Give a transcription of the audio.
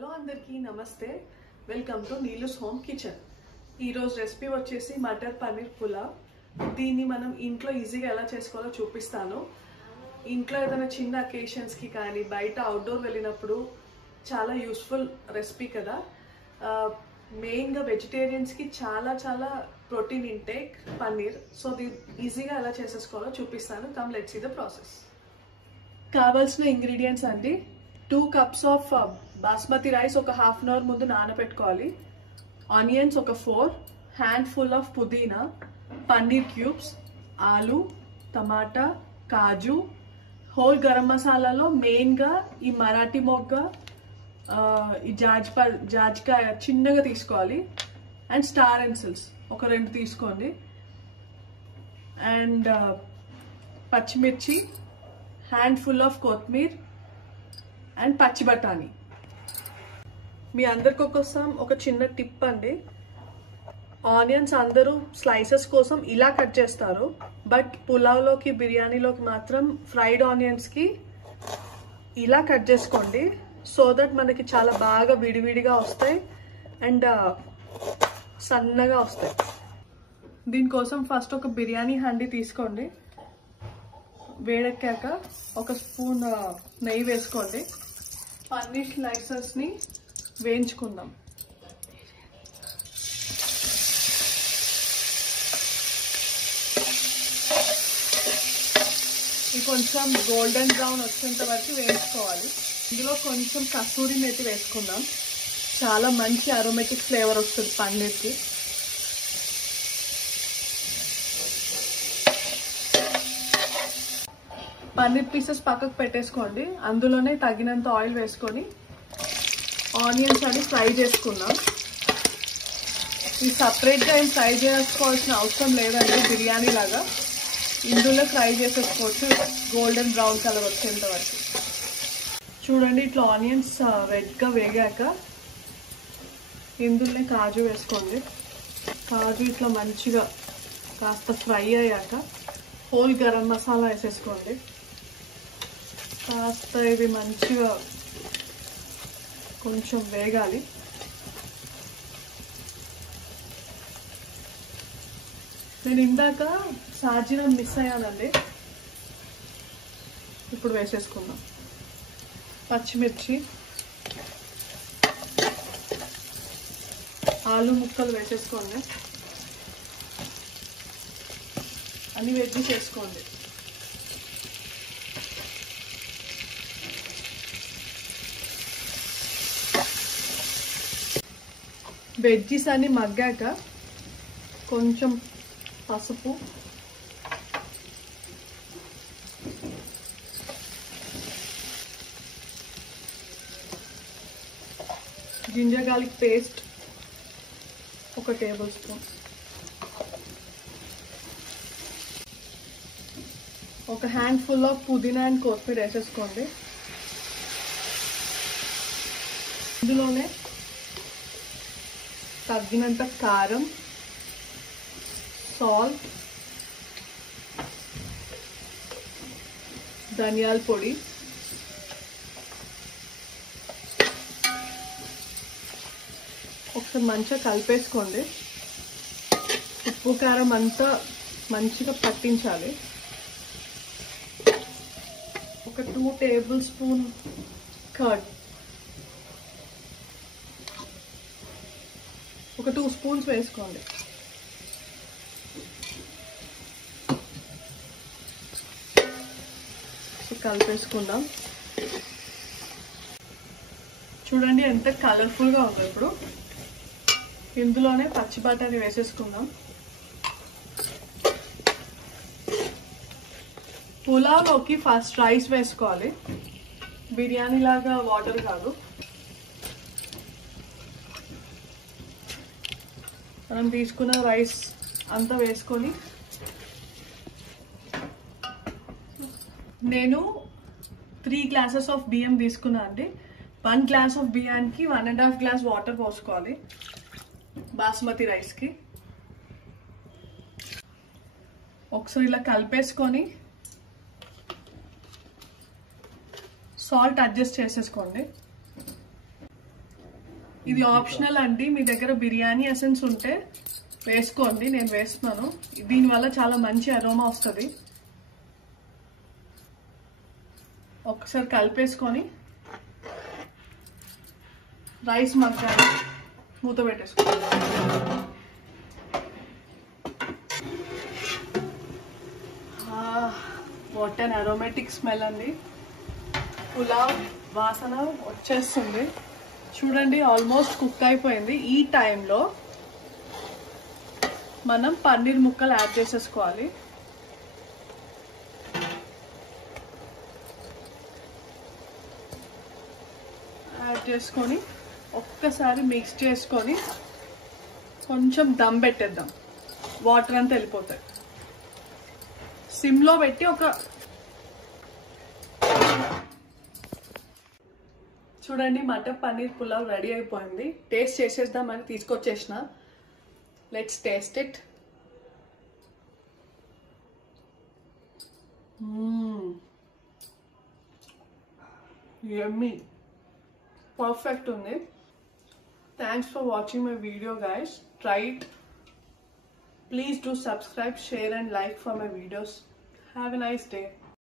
Hello అందరికీ నమస్తే. Welcome to Neelu's home kitchen. ఈరోజు రెసిపీ వచ్చేసి మటర్ పన్నీర్ పులావ్. దీన్ని మనం ఇంట్లో ఈజీగా ఎలా చేసుకోవాలో చూపిస్తాను. ఇంట్లో ఏదైనా చిన్న అకేషన్స్కి కానీ బయట అవుట్డోర్ వెళ్ళినప్పుడు చాలా యూస్ఫుల్ రెసిపీ కదా. మెయిన్గా వెజిటేరియన్స్కి చాలా చాలా ప్రోటీన్ ఇంటేక్ పన్నీర్. సో దీన్ని ఈజీగా ఎలా చేసేసుకోవాలో చూపిస్తాను. Come let's see the process. కావాల్సిన ఇంగ్రీడియంట్స్ అండి, 2 cups ఆఫ్ బాస్మతి రైస్ ఒక హాఫ్ అన్ అవర్ ముందు నానబెట్టుకోవాలి. ఆనియన్స్ ఒక 4, హ్యాండ్ ఫుల్ ఆఫ్ పుదీనా, పన్నీర్ క్యూబ్స్, ఆలు, టమాటా, కాజు, హోల్ గరం మసాలాలో మెయిన్గా ఈ మరాఠీ మొగ్గ, ఈ జాజికాయ చిన్నగా తీసుకోవాలి. అండ్ స్టార్ ఎన్సిల్స్ ఒక 2 తీసుకోండి. అండ్ పచ్చిమిర్చి, హ్యాండ్ ఫుల్ ఆఫ్ కొత్తిమీర అండ్ పచ్చి బఠానీ. మీ అందరికి కోసం ఒక చిన్న టిప్ అండి, ఆనియన్స్ అందరూ స్లైసెస్ కోసం ఇలా కట్ చేస్తారు, బట్ పులావ్లోకి బిర్యానీలోకి మాత్రం ఫ్రైడ్ ఆనియన్స్కి ఇలా కట్ చేసుకోండి. సో దట్ మనకి చాలా బాగా విడివిడిగా వస్తాయి అండ్ సన్నగా వస్తాయి. దీనికోసం ఫస్ట్ ఒక బిర్యానీ హండీ తీసుకోండి. వేడెక్కాక ఒక స్పూన్ నెయ్యి వేసుకోండి. పన్నీర్ స్లైసెస్ని వేయించుకుందాం. ఇది కొంచెం గోల్డెన్ బ్రౌన్ వచ్చేంత వరకు వేయించుకోవాలి. ఇందులో కొంచెం కస్తూరి మేతి వేసుకుందాం. చాలా మంచి అరోమేటిక్ ఫ్లేవర్ వస్తుంది పన్నీర్కి. పన్నీర్ పీసెస్ పక్కకు పెట్టేసుకోండి. అందులోనే తగినంత ఆయిల్ వేసుకొని ఆనియన్స్ అని ఫ్రై చేసుకుందాం. ఇది సపరేట్గా ఏం ఫ్రై చేసుకోవాల్సిన అవసరం లేదండి, బిర్యానీ లాగా ఇందులో ఫ్రై చేసేసుకోవచ్చు గోల్డెన్ బ్రౌన్ కలర్ వచ్చేంత వరకు. చూడండి, ఇట్లా ఆనియన్స్ రెడ్గా వేగాక ఇందులోనే కాజు వేసుకోండి. కాజు ఇట్లా మంచిగా కాస్త ఫ్రై అయ్యాక హోల్ గరం మసాలా వేసేసుకోండి. కాస్త ఇది మంచిగా కొంచెం వేగాలి. నేను ఇందాక సాజీరం మిస్ అయ్యానండి, ఇప్పుడు వేసేసుకుందాం. పచ్చిమిర్చి, ఆలు ముక్కలు వేసేసుకోండి. అన్ని వెజ్జీ చేసుకోండి. వెజ్జీస్ అన్ని మగ్గాక కొంచెం పసుపు, జింజర్ గార్లిక్ పేస్ట్ ఒక టేబుల్ స్పూన్, ఒక హ్యాండ్ ఫుల్ ఆఫ్ పుదీనా అండ్ కొత్తిమీర వేసేసుకోండి. ఇందులోనే తగినంత కారం, సాల్ట్, ధనియాల పొడి, ఒకసారి మంచిగా కలిపేసుకోండి. ఉప్పు కారం అంతా మంచిగా పట్టించాలి. ఒక 2 టేబుల్ స్పూన్ కర్డ్, ఒక 2 స్పూన్స్ వేసుకోండి. కలిపేసుకుందాం. చూడండి ఎంత కలర్ఫుల్గా ఉంది. ఇప్పుడు ఇందులోనే పచ్చి బఠానీ వేసేసుకుందాం. పులావ్లోకి ఫస్ట్ రైస్ వేసుకోవాలి, బిర్యానీ లాగా వాటర్ కాదు. మనం తీసుకున్న రైస్ అంతా వేసుకొని, నేను 3 glasses ఆఫ్ బియ్యం తీసుకున్నా అండి. 1 glass ఆఫ్ బియ్యానికి 1.5 glass వాటర్ పోసుకోవాలి బాస్మతి రైస్కి. ఒకసారి ఇలా కలిపేసుకొని సాల్ట్ అడ్జస్ట్ చేసేసుకోండి. ఇది ఆప్షనల్ అండి, మీ దగ్గర బిర్యానీ ఎసెన్స్ ఉంటే వేసుకోండి, నేను వేస్తున్నాను. దీనివల్ల చాలా మంచి అరోమా వస్తుంది. ఒకసారి కలిపేసుకొని రైస్ మగ్గాలి, మూత పెట్టేసుకోండి. వాట్ అండ్ అరోమాటిక్ స్మెల్ అండి. పులావ్ వాసన వచ్చేస్తుంది. చూడండి ఆల్మోస్ట్ కుక్ అయిపోయింది. ఈ టైంలో మనం పన్నీర్ ముక్కలు యాడ్ చేసేసుకోవాలి. యాడ్ చేసుకొని ఒక్కసారి మిక్స్ చేసుకొని కొంచెం దమ్ పెట్టేద్దాం. వాటర్ అంతా వెళ్ళిపోతాయి. సిమ్లో పెట్టి చూడండి మటర్ పన్నీర్ పులావ్ రెడీ అయిపోయింది. టేస్ట్ చేసేద్దామని తీసుకొచ్చేసిన. Let's taste it. Yummy, perfect ఉంది. Thanks for watching my video guys. Try it. Please do subscribe, share and like for my videos. Have a nice day.